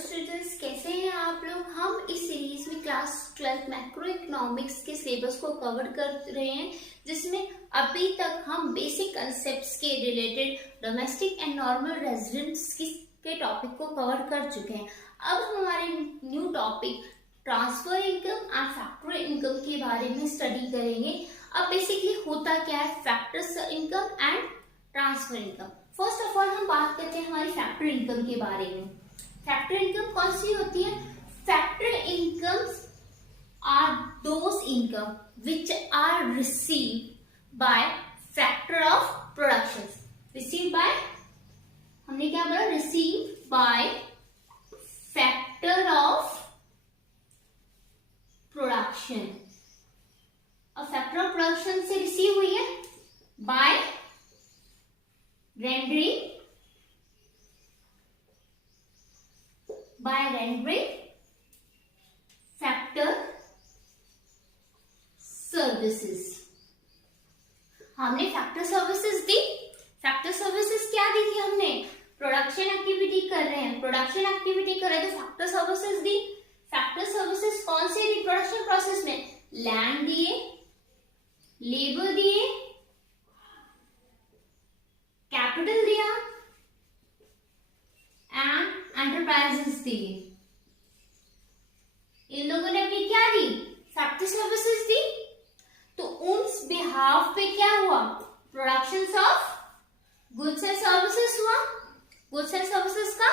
Students, कैसे हैं आप लोग। हम इस सीरीज में क्लास 12 मैक्रो इकोनॉमिक्स के सिलेबस को कवर कर रहे हैं, जिसमें अभी तक हम बेसिक कंसेप्ट्स के related domestic and normal residents के टॉपिक को कवर कर चुके हैं। अब हमारे new topic transfer income and factor income के बारे में स्टडी करेंगे। अब बेसिकली होता क्या है factors income and transfer income. First of all हम बात करते हैं हमारी फैक्टर इनकम के बारे में। फैक्टर इनकम कौन सी होती है? Factor incomes are those income which are received by factor of production. Received by, हमने क्या बोला? Received by factor of production. अब फैक्टर ऑफ प्रोडक्शन से रिसीव हुई है बाय rendering factor services। हमने फैक्टर सर्विसेज दी। फैक्टर सर्विसेज क्या दी थी हमने? प्रोडक्शन एक्टिविटी कर रहे हैं, प्रोडक्शन एक्टिविटी कर रहे हैं तो फैक्टर सर्विसेज दी। फैक्टर सर्विसेज कौन से दी? प्रोडक्शन प्रोसेस में लैंड दिए, लेबर दिए, कैपिटल दिया एंड एंटरप्राइजेस दिए। इन लोगों ने अपनी क्या दी? फैक्टर सर्विसेज दी। तो उस बिहाफ पे क्या हुआ? Production of goods and services हुआ, गुड्स एंड सर्विसेज का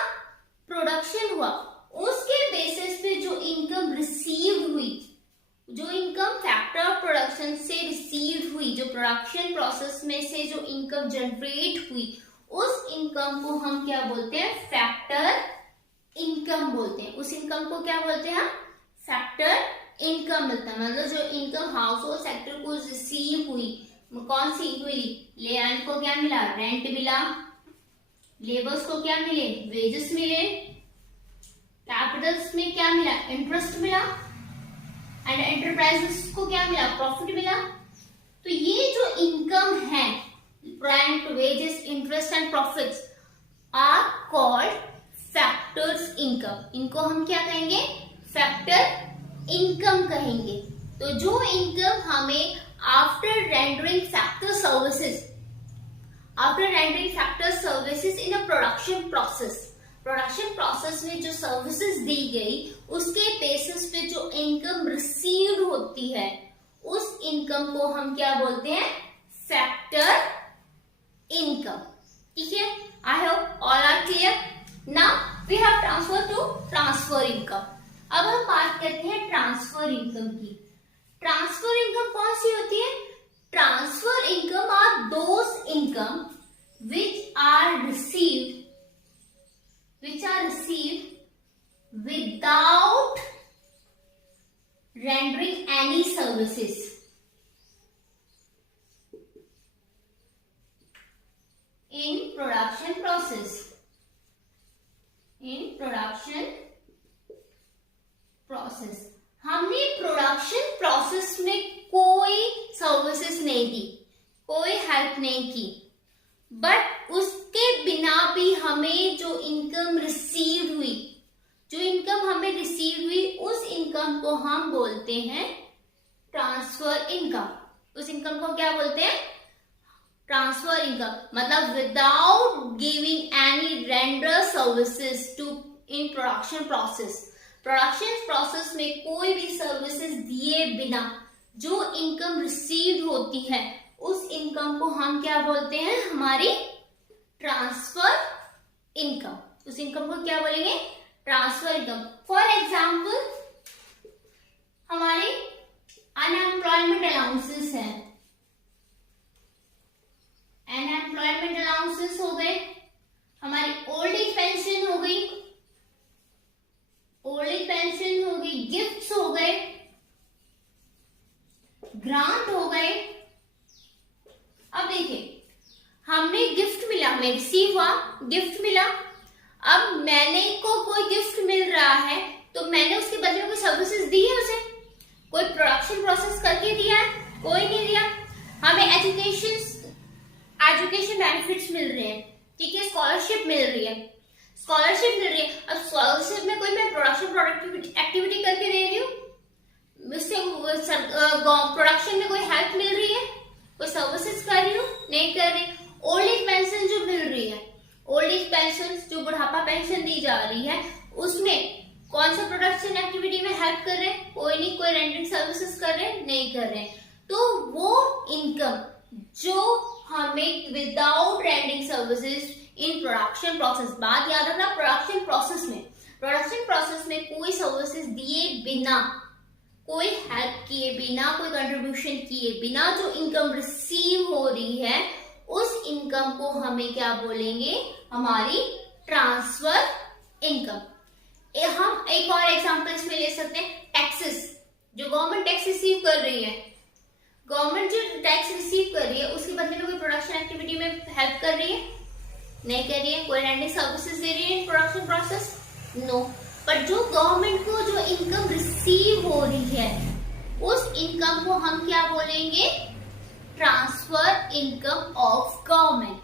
प्रोडक्शन हुआ। उसके बेसिस पे जो इनकम रिसीव हुई, जो इनकम फैक्टर ऑफ प्रोडक्शन से रिसीव हुई, जो प्रोडक्शन प्रोसेस में से जो इनकम जनरेट हुई, उस इनकम को हम क्या बोलते हैं? फैक्टर इनकम बोलते हैं। उस इनकम को क्या बोलते हैं? फैक्टर इनकम मिलता है। मतलब जो इनकम हाउस होल्ड सेक्टर को रिसीव हुई, कौन सी हुई? लैंड को क्या मिला? रेंट मिला, लेबर्स को क्या मिले? वेजेस मिले, कैपिटल्स में क्या मिला? इंटरेस्ट मिला, एंड एंटरप्राइजेस को क्या मिला? प्रॉफिट मिला। तो ये जो इनकम है, rent, wages, interest and profits are called factors income. इनको हम क्या कहेंगे? फैक्टर इनकम कहेंगे। तो जो इनकम हमें after rendering factor services, after rendering factor services in a production process, production process में जो सर्विसेज दी गई, उसके बेसिस पे जो इनकम रिसीव्ड होती है, उस इनकम को हम क्या बोलते हैं? Factor income. ठीक है? I hope all are clear. Now we have transfer to transfer income. अब हम बात करते हैं ट्रांसफर इनकम की। ट्रांसफर इनकम कौन सी होती है? Transfer income are those income which are received without rendering any services in production process. हमने प्रोडक्शन प्रोसेस में कोई सर्विसेज नहीं दी, कोई हेल्प नहीं की, बट उसके बिना भी हमें जो इनकम रिसीव हुई, जो इनकम हमें रिसीव हुई, उस इनकम को हम बोलते हैं ट्रांसफर इनकम। उस इनकम को क्या बोलते हैं? Transfer income. मतलब without giving any render services to in production process, production process में कोई भी सर्विसेज दिए बिना जो इनकम रिसीव होती है, उस इनकम को हम क्या बोलते हैं? हमारी ट्रांसफर इनकम। उस इनकम को क्या बोलेंगे? Transfer income. फॉर एग्जाम्पल, हमारे अनएम्प्लॉयमेंट अलाउंसेस हैं, अनएम्प्लॉयमेंट अलाउंसेस हो गए, हमारी ओल्ड एज पेंशन हो गई, ओल्ड एज पेंशन हो गई, गिफ्ट्स हो गए, ग्रांट हो गए। अब देखिए, हमने गिफ्ट मिला, हमें रिसीव हुआ, गिफ्ट मिला। अब मैंने को कोई गिफ्ट मिल रहा है तो मैंने उसके बदले में कोई सर्विसेज दी है उसे? कोई प्रोडक्शन प्रोसेस करके दिया है? कोई नहीं दिया। हमें एजुकेशन बेनिफिट्स मिल रहे हैं, ठीक है, स्कॉलरशिप मिल रही है, स्कॉलरशिप मिल रही है। अब स्कॉलरशिप में दी जा रही है उसमें कौन सा प्रोडक्शन एक्टिविटी में हेल्प कर रहे हैं? कोई नहीं। कोई रेंडरिंग सर्विसेज कर रहे हैं? नहीं कर रहे हैं। तो वो इनकम जो हमें without rendering services in production process, बात याद रखना, प्रोडक्शन प्रोसेस में कोई सर्विसेज दिए बिना, कोई हेल्प किए बिना, कोई कंट्रीब्यूशन किए बिना जो इनकम रिसीव हो रही है, उस इनकम को हमें क्या बोलेंगे? हमारी ट्रांसफर इनकम। हम एक और एग्जांपल इसमें ले सकते हैं, टैक्सेस। जो गवर्नमेंट टैक्स रिसीव कर रही है, गवर्नमेंट जो टैक्स रिसीव कर रही है उसके बदले में कोई प्रोडक्शन एक्टिविटी में हेल्प कर रही है? नहीं कर रही है। कोई रेंडरिंग सर्विसेज दे रही है प्रोडक्शन प्रोसेस? नो। पर जो गवर्नमेंट को जो इनकम रिसीव हो रही है, उस इनकम को हम क्या बोलेंगे? Transfer income of government.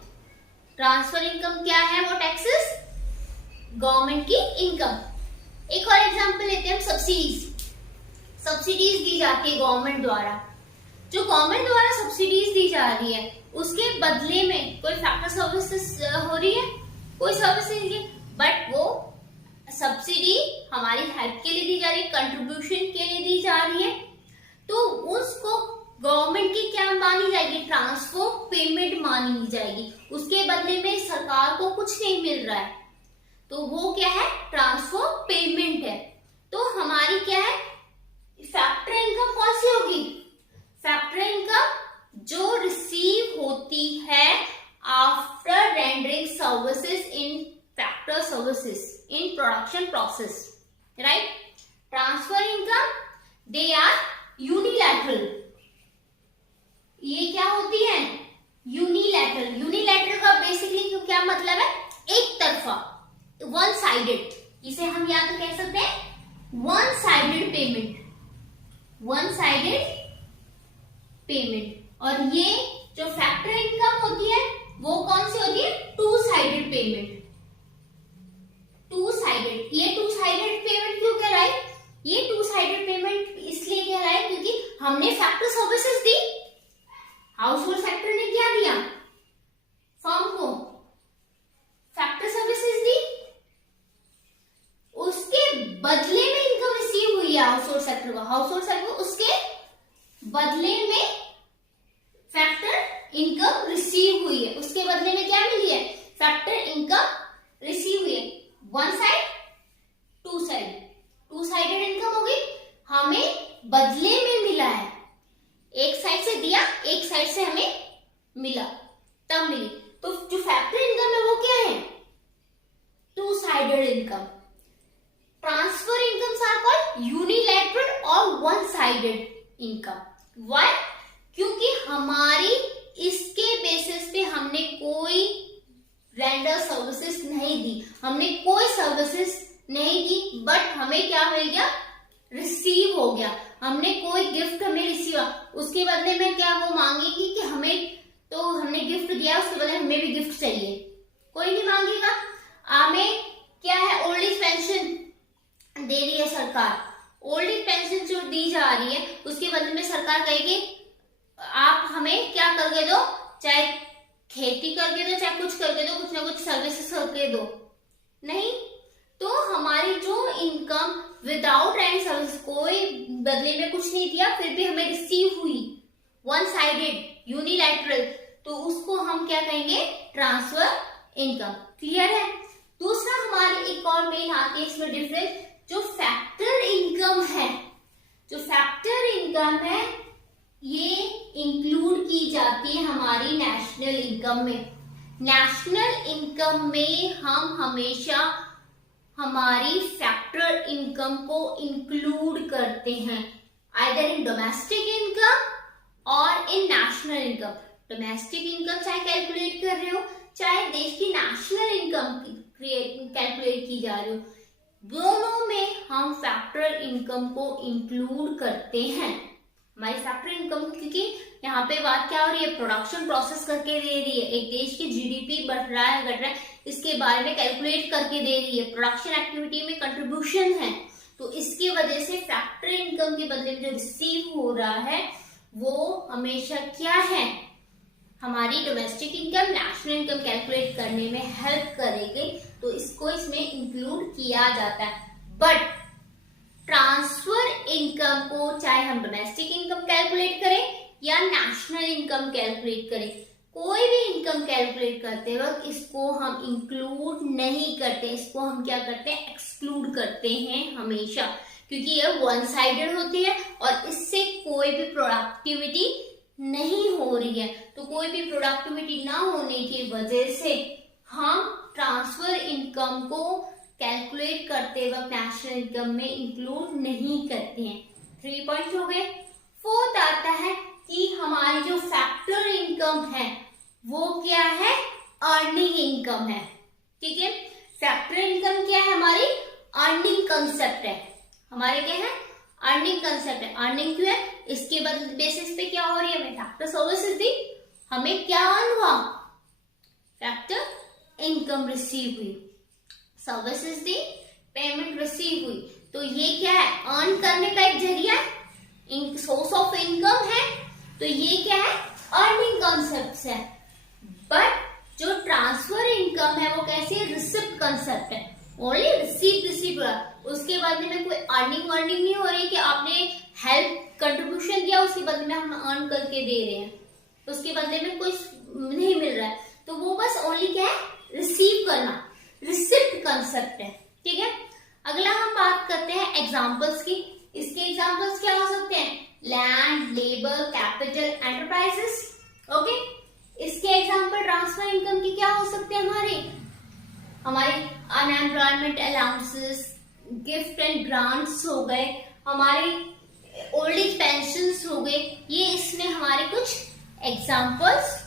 Transfer income क्या है? वो टैक्सेस, गवर्नमेंट की इनकम। एक और एग्जांपल लेते हैं हम, सब्सिडीज दी जाती है गवर्नमेंट द्वारा। जो गवर्नमेंट द्वारा सब्सिडीज दी जा रही है उसके बदले में कोई फैक्टर सर्विसेज हो रही है? कोई सर्विस नहीं है, बट वो सब्सिडी हमारी हेल्प के लिए दी जा रही है, कंट्रीब्यूशन के लिए दी जा रही है, तो उसको गवर्नमेंट की क्या मानी जाएगी? ट्रांसफर पेमेंट मानी जाएगी। उसके बदले में सरकार को कुछ नहीं मिल रहा है, तो वो क्या है? ट्रांसफर पेमेंट है। तो हमारी क्या है? फैक्टर इनकम कौन सी होगी? फैक्टर इनकम जो रिसीव होती है after rendering services in factor services in production process, right? Transfer income, they are unilateral. ये क्या होती है? यूनिलैटरल। यूनिलैटरल का बेसिकली क्या मतलब है? एक तरफा, वन साइडेड। इसे हम या तो कह सकते हैं one sided payment, one sided payment. और ये जो फैक्टर इनकम होती है वो कौन सी होती है? Two sided payment. Two sided. ये टू साइडेड पेमेंट क्यों कहलाए? ये टू साइडेड पेमेंट इसलिए कहलाए क्योंकि हमने फैक्टर सर्विसेज दी, हाउस होल्ड सेक्टर ने क्या दिया? फर्म को फैक्टर सर्विसेज दी, उसके बदले में इनकम रिसीव हुई है हाउस होल्ड सेक्टर को। हाउस होल्ड सेक्टर को उसके बदले में फैक्टर इनकम रिसीव हुई है, उसके बदले में क्या मिली है? फैक्टर इनकम रिसीव हुई है। One side, two side, two sided income हो गई, हमें बदले में मिला है। एक साइड से दिया, एक साइड से हमें मिला, तब मिली। तो जो फैक्टर इनकम है वो क्या है? Two sided income. Transfer incomes are called unilateral और वन साइडेड इनकम। व्हाई? क्योंकि हमारी इसके बेसिस पे हमने कोई रेंडर सर्विसेज नहीं दी, हमने कोई सर्विसेज नहीं दी, बट हमें क्या मिल गया? रिसीव हो गया। हमने कोई गिफ्ट हमें रिसीव, उसके बदले में क्या वो मांगेगी कि हमें, तो हमने गिफ्ट दिया, उसके बदले हमें भी गिफ्ट चाहिए? कोई नहीं मांगेगा। हमें क्या है? ओल्ड एज पेंशन दे रही है सरकार। ओल्ड एज पेंशन जो दी जा रही है उसके बदले में सरकार कहेगी आप हमें क्या करके दो, चाहे खेती करके दो, चाहे कुछ करके दो, कुछ ना कुछ सर्विसेज करके दो। नहीं, तो हमारी जो इनकम विदाउट रेंट सर्विस, कोई बदले में कुछ नहीं दिया, फिर भी हमें रिसीव हुई, वन साइडेड यूनिलैटरल, तो उसको हम क्या कहेंगे? Transfer income. क्लियर है? दूसरा हमारी एक और मेन आती है इसमें डिफरेंस, जो फैक्टर इनकम है। जो फैक्टर इनकम है ये इंक्लूड की जाती है हमारी नेशनल इनकम में। नेशनल इनकम में हम हमेशा हमारी फैक्टर इनकम को इंक्लूड करते हैं, आइदर इन डोमेस्टिक इनकम और इन नेशनल इनकम। डोमेस्टिक इनकम चाहे कैलकुलेट कर रहे हो, चाहे देश की नेशनल इनकम कैलकुलेट की जा रही हो, दोनों में हम फैक्टर इनकम को इंक्लूड करते हैं। हमारी फैक्टर इनकम, क्योंकि यहाँ पे बात क्या हो रही है? प्रोडक्शन प्रोसेस करके दे रही है, एक देश की जीडीपी बढ़ रहा है घट रहा है, इसके बारे में कैलकुलेट करके दे रही है, प्रोडक्शन एक्टिविटी में कंट्रीब्यूशन है, तो इसकी वजह से फैक्टर इनकम के बदले में जो रिसीव हो रहा है वो हमेशा क्या है? हमारी domestic income, national income calculate करने में हेल्प करेगी। तो इसको इसमें इंक्लूड किया जाता है। बट ट्रांसफर इनकम को चाहे हम डोमेस्टिक इनकम कैलकुलेट करें या नेशनल इनकम कैलकुलेट करें, कोई भी इनकम कैलकुलेट करते वक्त इसको हम इंक्लूड नहीं करते, इसको हम क्या करते हैं, एक्सक्लूड करते हैं हमेशा, क्योंकि ये वन साइडेड होती है और इससे कोई भी प्रोडक्टिविटी नहीं हो रही है। तो कोई भी प्रोडक्टिविटी ना होने की वजह से हम ट्रांसफर इनकम को कैलकुलेट करते वक्त नेशनल इनकम में इंक्लूड नहीं करते हैं। 3 पॉइंट हो गए। 4th आता है कि हमारी जो फैक्टर इनकम है वो क्या है, अर्निंग इनकम है। ठीक है, फैक्टर इनकम क्या है, हमारी अर्निंग कंसेप्ट है, हमारे क्या है, अर्निंग कंसेप्ट है। अर्निंग क्यों है, इसके बेसिस पे क्या हो रही है, हमें फैक्टर सर्विसेज दी, हमें क्या अर्न हुआ, फैक्टर इनकम रिसीव हुई, सर्विसेज दी, पेमेंट रिसीव हुई। तो ये क्या है, अर्न करने का एक जरिया, सोर्स ऑफ इनकम है। तो ये क्या है, अर्निंग कॉन्सेप्ट है। बट जो ट्रांसफर इनकम है वो कैसी है, रिसिप्ट कंसेप्ट है, ओनली रिसीव हो रहा, उसके बदले में कोई अर्निंग नहीं हो रही कि आपने हेल्प कंट्रीब्यूशन किया उसके बदले में हम अर्न करके दे रहे हैं, उसके बदले में कुछ नहीं मिल रहा है। तो वो बस ओनली क्या है, रिसीव करना, रिसिप्ट कंसेप्ट है। ठीक है, अगला हम बात करते हैं एग्जांपल्स की। इसके एग्जांपल्स क्या हो सकते हैं, land, labour, capital, enterprises. Okay, इसके एग्जांपल ट्रांसफर इनकम की क्या हो सकते हैं, हमारे unemployment allowances, gift and grants हो गए, हमारे ओल्ड एज पेंशंस हो गए, ये इसमें हमारे कुछ एग्जांपल्स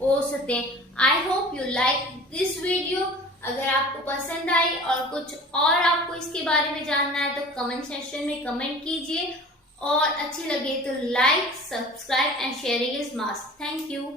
हो सकते हैं। I hope you like this video. अगर आपको पसंद आई और कुछ और आपको इसके बारे में जानना है तो कमेंट सेक्शन में कमेंट कीजिए, और अच्छी लगे तो like, subscribe and sharing is must. Thank you.